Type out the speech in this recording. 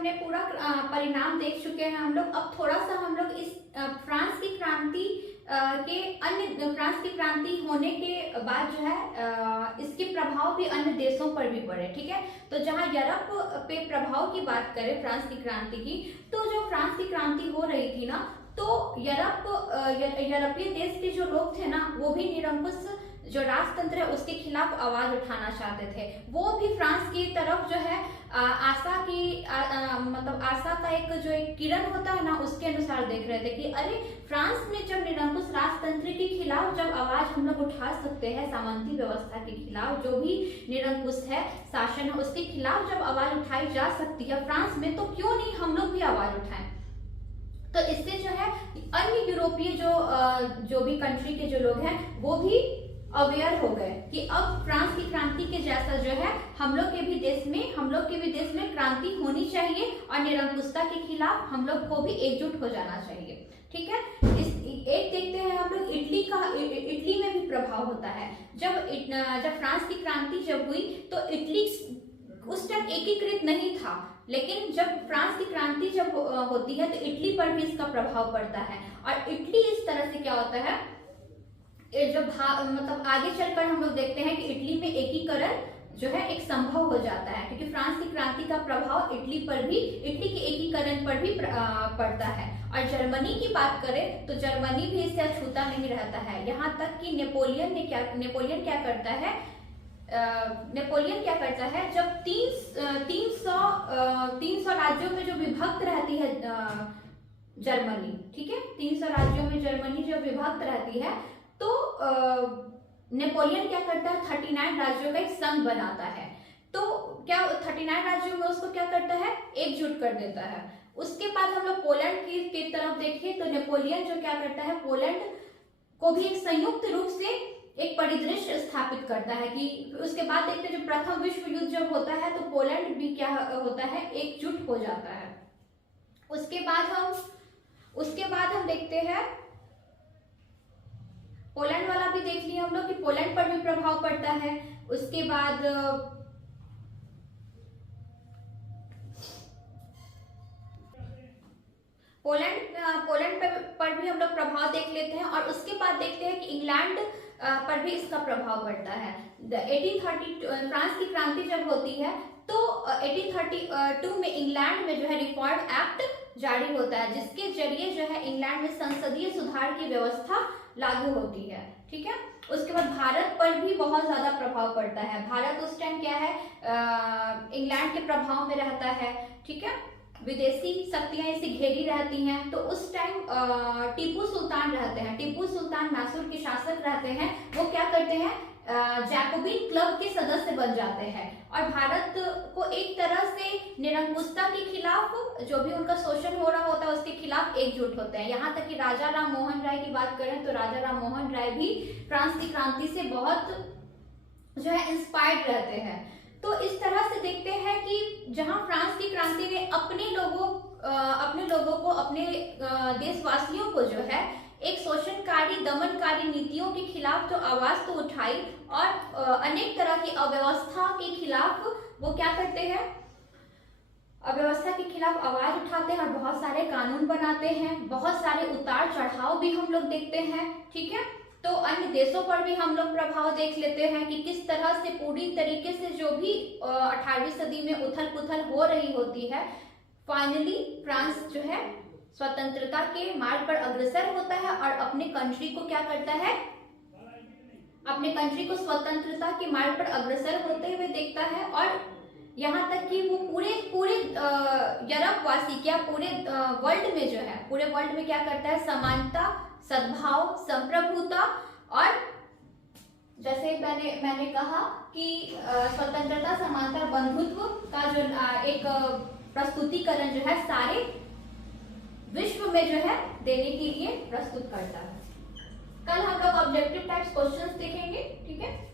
हमने पूरा परिणाम देख चुके हैं हम लोग। अब थोड़ा सा हम लोग इस फ्रांस की क्रांति फ्रांस की क्रांति होने के बाद जो है इसके प्रभाव भी अन्य देशों पर भी पड़े। ठीक है, तो जहां यूरोप पे प्रभाव की बात करें फ्रांस की क्रांति की, तो जो फ्रांस की क्रांति हो रही थी ना, तो यूरोपीय देश के जो लोग थे ना, वो भी निरंकुश जो राजतंत्र है उसके खिलाफ आवाज उठाना चाहते थे। वो भी फ्रांस की तरफ जो है मतलब आशा का एक किरण होता है ना, उसके अनुसार देख रहे थे कि अरे फ्रांस में जब निरंकुश राजतंत्र के खिलाफ जब आवाज हम लोग उठा सकते हैं, सामंती व्यवस्था के खिलाफ, जो भी निरंकुश है शासन है उसके खिलाफ जब आवाज उठाई जा सकती है फ्रांस में, तो क्यों नहीं हम लोग भी आवाज उठाएं। तो इससे जो है अन्य यूरोपीय जो भी कंट्री के जो लोग हैं वो भी अवेयर हो गए कि अब फ्रांस की क्रांति के जैसा जो है हम लोग के भी देश में क्रांति होनी चाहिए और निरंकुशता के खिलाफ हम लोग को भी एकजुट हो जाना चाहिए। ठीक है, एक देखते हैं हम लोग इटली में भी प्रभाव होता है। जब फ्रांस की क्रांति जब हुई तो इटली उस टाइम एकीकृत नहीं था, लेकिन जब फ्रांस की क्रांति जब होती है तो इटली पर भी इसका प्रभाव पड़ता है। और इटली इस तरह से क्या होता है, जब मतलब आगे चलकर हम लोग देखते हैं कि इटली में एकीकरण जो है एक संभव हो जाता है, क्योंकि फ्रांस की क्रांति का प्रभाव इटली के एकीकरण पर भी पड़ता है। और जर्मनी की बात करें तो जर्मनी भी इससे अछूता नहीं रहता है। यहाँ तक कि नेपोलियन क्या करता है, जब 300 राज्यों में जो विभक्त रहती है जर्मनी, ठीक है, 300 राज्यों में जर्मनी जब विभक्त रहती है तो नेपोलियन क्या करता है, 39 राज्यों का एक संघ बनाता है। तो क्या 39 राज्यों में उसको क्या करता है, एकजुट कर देता है। उसके बाद हम लोग पोलैंड की तरफ देखें तो नेपोलियन जो क्या करता है, पोलैंड को भी एक संयुक्त रूप से एक परिदृश्य स्थापित करता है कि उसके बाद देखते हैं जो प्रथम विश्व युद्ध जब होता है तो पोलैंड भी क्या होता है, एकजुट हो जाता है। उसके बाद हम देखते हैं पोलैंड वाला भी देख लिया हम लोग कि पोलैंड पर भी प्रभाव पड़ता है। उसके बाद पोलैंड पर भी हम लोग प्रभाव देख लेते हैं। और उसके बाद देखते हैं कि इंग्लैंड पर भी इसका प्रभाव पड़ता है। 1830 फ्रांस की क्रांति जब होती है तो 1832 में इंग्लैंड में जो है रिफॉर्म एक्ट जारी होता है, जिसके जरिए जो है इंग्लैंड में संसदीय सुधार की व्यवस्था लागू होती है। ठीक है, उसके बाद भारत पर भी बहुत ज्यादा प्रभाव पड़ता है। भारत उस टाइम क्या है, इंग्लैंड के प्रभाव में रहता है। ठीक है, विदेशी शक्तियां इसे घेरी रहती हैं। तो उस टाइम टीपू सुल्तान रहते हैं, टीपू सुल्तान मैसूर के शासक रहते हैं। वो क्या करते हैं, जैकोबिन क्लब के सदस्य बन जाते हैं और भारत को एक तरह से निरंकुशता के खिलाफ, जो भी उनका शोषण हो रहा होता है उसके खिलाफ एकजुट होते हैं। यहाँ तक कि राजा राम मोहन राय की बात करें तो राजा राम मोहन राय भी फ्रांस की क्रांति से बहुत जो है इंस्पायर्ड रहते हैं। तो इस तरह से देखते हैं कि जहां फ्रांस की क्रांति ने अपने लोगों को अपने देशवासियों को जो है एक शोषणकारी दमनकारी नीतियों के खिलाफ जो आवाज तो उठाई और अनेक तरह की अव्यवस्था के खिलाफ वो क्या करते हैं, अव्यवस्था के खिलाफ आवाज उठाते हैं और बहुत सारे कानून बनाते हैं। बहुत सारे उतार चढ़ाव भी हम लोग देखते हैं। ठीक है, तो अन्य देशों पर भी हम लोग प्रभाव देख लेते हैं कि किस तरह से पूरी तरीके से जो भी 18वीं सदी में उथल पुथल हो रही होती है, फाइनली फ्रांस जो है स्वतंत्रता के मार्ग पर अग्रसर होता है और अपने कंट्री को क्या करता है, अपने कंट्री को स्वतंत्रता के मार्ग पर अग्रसर होते हुए देखता है। और यहाँ तक कि वो पूरे यूरोप वासी क्या पूरे वर्ल्ड में जो है, पूरे वर्ल्ड में क्या करता है, समानता, सद्भाव, संप्रभुता और जैसे मैंने कहा कि स्वतंत्रता, समानता, बंधुत्व का जो एक प्रस्तुतिकरण जो है सारे विश्व में जो है देने के लिए प्रस्तुत करता है। कल हम लोग ऑब्जेक्टिव टाइप्स क्वेश्चंस देखेंगे। ठीक है।